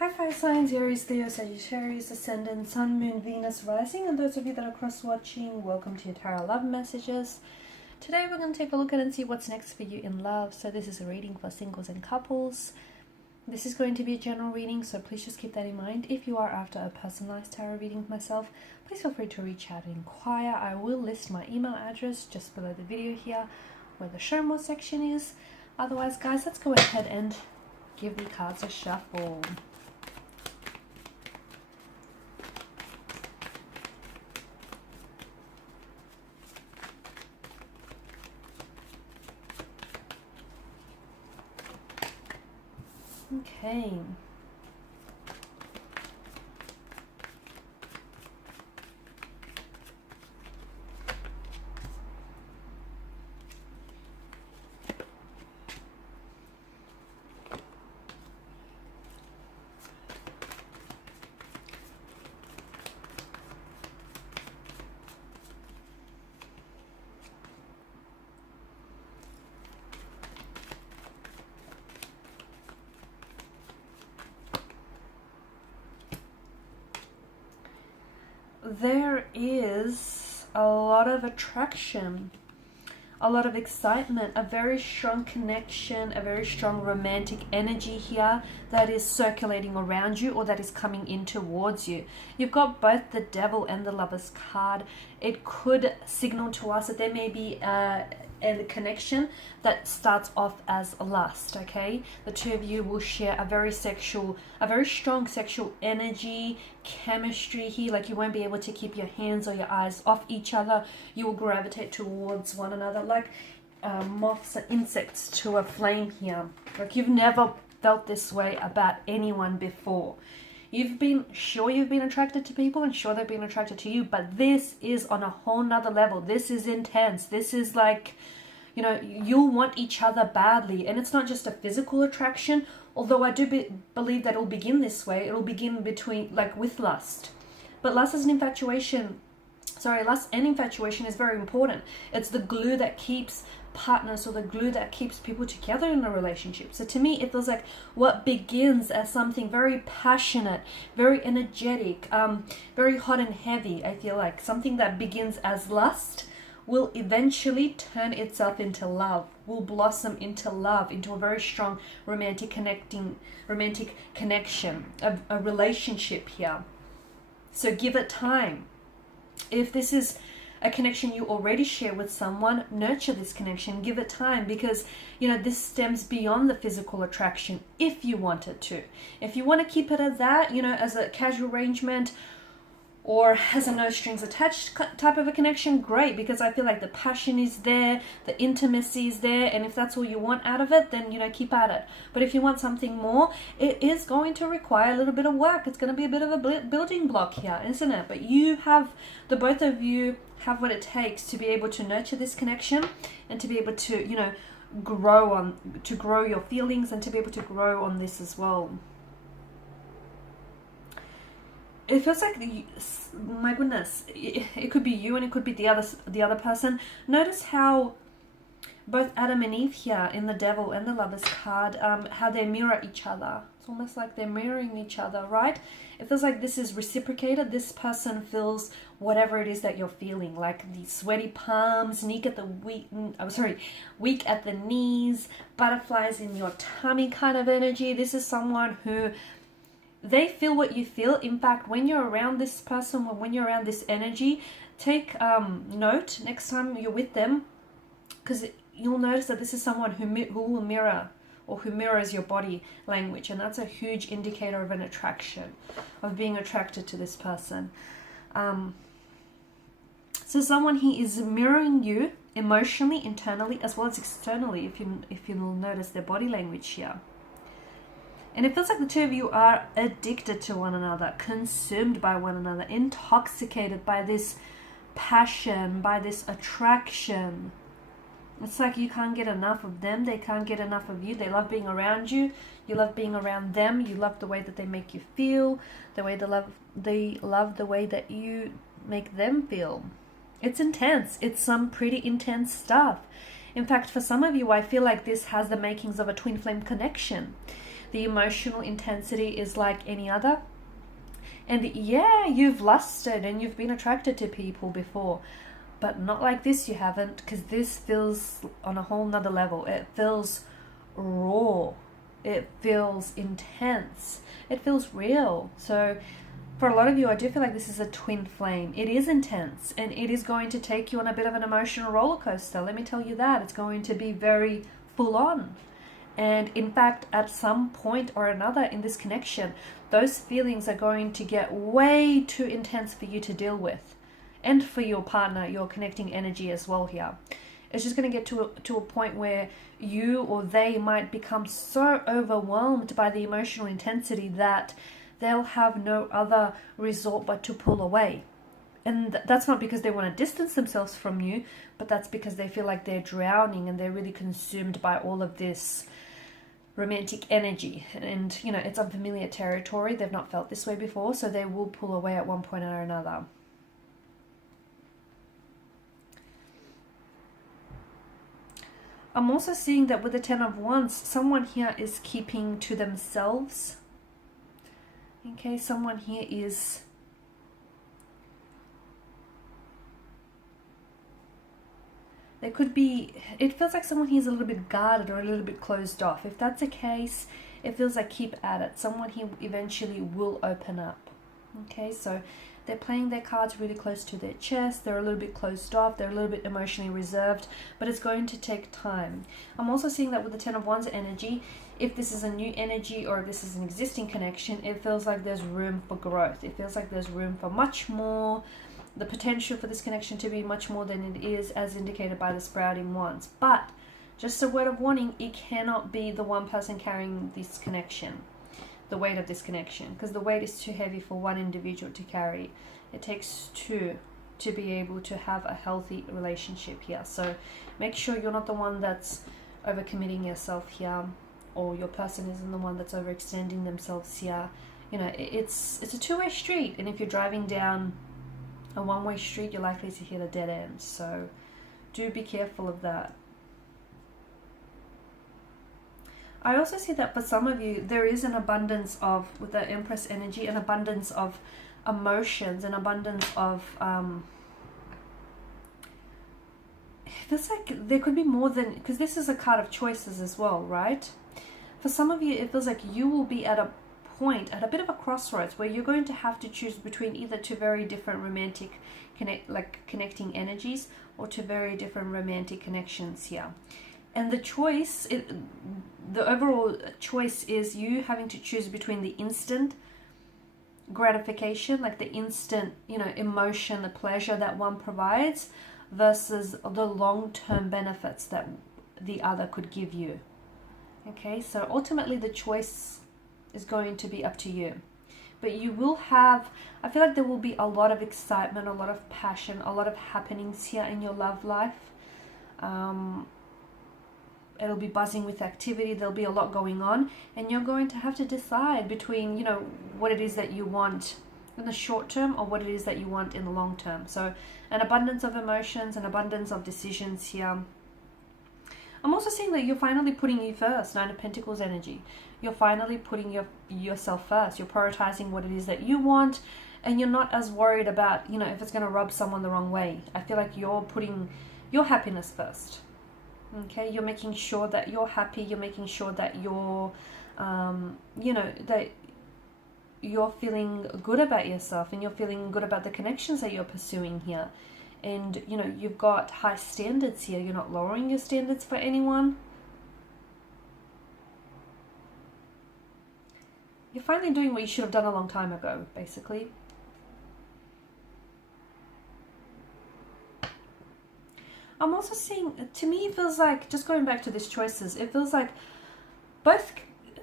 Hi fire signs, Aries, Leo, Sagittarius, Ascendant, Sun, Moon, Venus, Rising, and those of you that are cross-watching, welcome to your Tarot Love Messages. Today we're going to take a look at and see what's next for you in love. So this is a reading for singles and couples. This is going to be a general reading, so please just keep that in mind. If you are after a personalized tarot reading with myself, please feel free to reach out and inquire. I will list my email address just below the video here, where the show more section is. Otherwise, guys, let's go ahead and give the cards a shuffle. Okay. There is a lot of attraction, a lot of excitement, a very strong connection, a very strong romantic energy here that is circulating around you or that is coming in towards you. You've got both the Devil and the Lover's card. It could signal to us that there may be a connection that starts off as lust. Okay, the two of you will share a very strong sexual energy, chemistry here. Like, you won't be able to keep your hands or your eyes off each other. You will gravitate towards one another like moths and insects to a flame here. Like, you've never felt this way about anyone before. You've been attracted to people and sure they've been attracted to you, but this is on a whole nother level. This is intense. This is like, you know, you'll want each other badly. And it's not just a physical attraction, although I do believe that it'll begin this way. It'll begin with lust. But lust and infatuation is very important. It's the glue that keeps partners, or the glue that keeps people together in a relationship. So to me, it feels like what begins as something very passionate, very energetic, very hot and heavy, I feel like something that begins as lust will eventually turn itself into love, will blossom into love, into a very strong romantic connection, a relationship here. So give it time. If this is a connection you already share with someone, nurture this connection, give it time, because, you know, this stems beyond the physical attraction if you want it to. If you want to keep it at that, you know, as a casual arrangement or as a no strings attached type of a connection, great, because I feel like the passion is there, the intimacy is there, and if that's all you want out of it, then, you know, keep at it. But if you want something more, it is going to require a little bit of work. It's going to be a bit of a building block here, isn't it? But the both of you have what it takes to be able to nurture this connection and to be able to, you know, grow your feelings and to be able to grow on this as well. It feels like my goodness, it could be you and it could be the other person. Notice how both Adam and Eve here in the Devil and the Lover's card, how they mirror each other. It's almost like they're mirroring each other, right? It feels like this is reciprocated. This person feels whatever it is that you're feeling, like the sweaty palms, weak at the knees, butterflies in your tummy kind of energy. This is someone who, they feel what you feel. In fact, when you're around this person, when you're around this energy, take note next time you're with them, because you'll notice that this is someone who will mirror, or who mirrors your body language, and that's a huge indicator of an attraction, of being attracted to this person. So someone he is mirroring you emotionally, internally, as well as externally, if you'll notice their body language here. And it feels like the two of you are addicted to one another, consumed by one another, intoxicated by this passion, by this attraction. It's like you can't get enough of them. They can't get enough of you. They love being around you. You love being around them. You love the way that they make you feel, they love the way that you make them feel. It's intense. It's some pretty intense stuff. In fact, for some of you, I feel like this has the makings of a twin flame connection. The emotional intensity is like any other. And yeah, you've lusted and you've been attracted to people before, but not like this, you haven't, because this feels on a whole nother level. It feels raw. It feels intense. It feels real. So for a lot of you, I do feel like this is a twin flame. It is intense, and it is going to take you on a bit of an emotional roller coaster. Let me tell you that. It's going to be very full on. And in fact, at some point or another in this connection, those feelings are going to get way too intense for you to deal with. And for your partner, your connecting energy as well here. It's just going to get to a point where you or they might become so overwhelmed by the emotional intensity that they'll have no other resort but to pull away. And that's not because they want to distance themselves from you, but that's because they feel like they're drowning and they're really consumed by all of this romantic energy. And, you know, it's unfamiliar territory. They've not felt this way before, so they will pull away at one point or another. I'm also seeing that with the Ten of Wands, someone here is keeping to themselves. Okay, someone here is there could be, it feels like someone here is a little bit guarded or a little bit closed off. If that's the case, it feels like keep at it. Someone here eventually will open up. Okay, so they're playing their cards really close to their chest. They're a little bit closed off. They're a little bit emotionally reserved, but it's going to take time. I'm also seeing that with the Ten of Wands energy, if this is a new energy or if this is an existing connection, it feels like there's room for growth. It feels like there's room for much more, the potential for this connection to be much more than it is, as indicated by the sprouting wands. But just a word of warning, it cannot be the one person carrying this connection, the weight of this connection, because the weight is too heavy for one individual to carry. It takes two to be able to have a healthy relationship here. So make sure you're not the one that's overcommitting yourself here, or your person isn't the one that's overextending themselves here. You know, it's a two-way street, and if you're driving down a one-way street, you're likely to hit a dead end. So do be careful of that. I also see that for some of you, there is an abundance of, with the Empress energy, an abundance of emotions, an abundance of, it feels like there could be more than, because this is a card of choices as well, right? For some of you, it feels like you will be at a point, at a bit of a crossroads, where you're going to have to choose between either two very different romantic connecting energies, or two very different romantic connections here. And the choice, the overall choice is you having to choose between the instant gratification, like the instant, you know, emotion, the pleasure that one provides, versus the long-term benefits that the other could give you. Okay, so ultimately the choice is going to be up to you. But you will have, I feel like there will be a lot of excitement, a lot of passion, a lot of happenings here in your love life. It'll be buzzing with activity. There'll be a lot going on, and you're going to have to decide between, you know, what it is that you want in the short term or what it is that you want in the long term. So an abundance of emotions, an abundance of decisions here. I'm also seeing that you're finally putting you first. Nine of Pentacles energy. You're finally putting yourself first. You're prioritizing what it is that you want, and you're not as worried about, you know, if it's going to rub someone the wrong way. I feel like you're putting your happiness first. Okay, you're making sure that you're happy. You're making sure that you're, you know, that you're feeling good about yourself, and you're feeling good about the connections that you're pursuing here. And, you know, you've got high standards here. You're not lowering your standards for anyone. You're finally doing what you should have done a long time ago, basically. I'm also seeing, to me, it feels like, just going back to these choices, it feels like both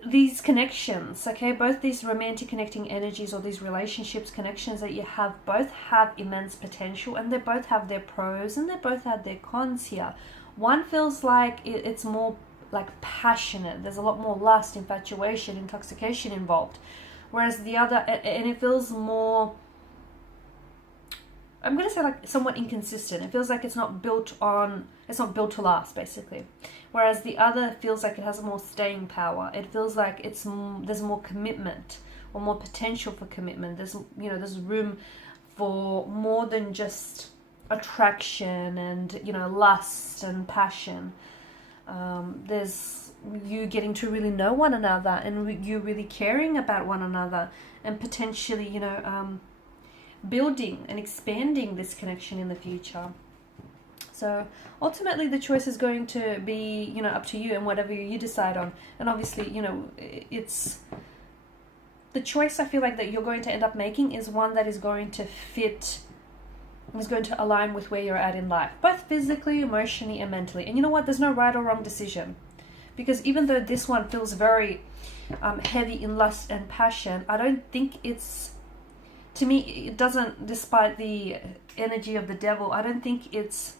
these connections, okay, both these romantic connecting energies or these relationships, connections that you have, both have immense potential, and they both have their pros and they both have their cons here. One feels like it's more like passionate. There's a lot more lust, infatuation, intoxication involved. Whereas the other, and it feels more I'm going to say like somewhat inconsistent. It feels like it's not built to last, basically. Whereas the other feels like it has more staying power. It feels like there's more commitment or more potential for commitment. There's room for more than just attraction and, lust and passion. There's you getting to really know one another and you really caring about one another and potentially, building and expanding this connection in the future. So ultimately the choice is going to be, up to you and whatever you decide on. And obviously, it's the choice I feel like that you're going to end up making is one that is going to fit, is going to align with where you're at in life, both physically, emotionally, and mentally. And you know what? There's no right or wrong decision. Because even though this one feels very heavy in lust and passion, I don't think to me, it doesn't, despite the energy of the devil, I don't think it's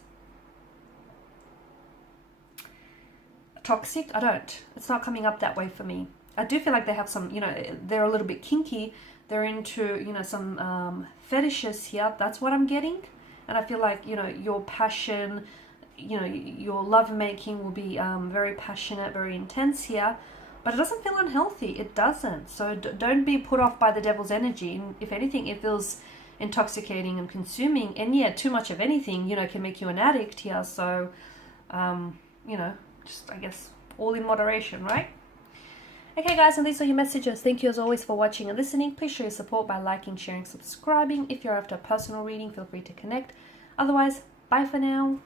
toxic. It's not coming up that way for me. I do feel like they have some, they're a little bit kinky. They're into, some fetishes here. That's what I'm getting. And I feel like, your passion, your lovemaking will be very passionate, very intense here. But it doesn't feel unhealthy. It doesn't. So don't be put off by the devil's energy. And if anything, it feels intoxicating and consuming. And yeah, too much of anything, can make you an addict here. So, just, I guess, all in moderation, right? Okay, guys, and these are your messages. Thank you as always for watching and listening. Please show your support by liking, sharing, subscribing. If you're after a personal reading, feel free to connect. Otherwise, bye for now.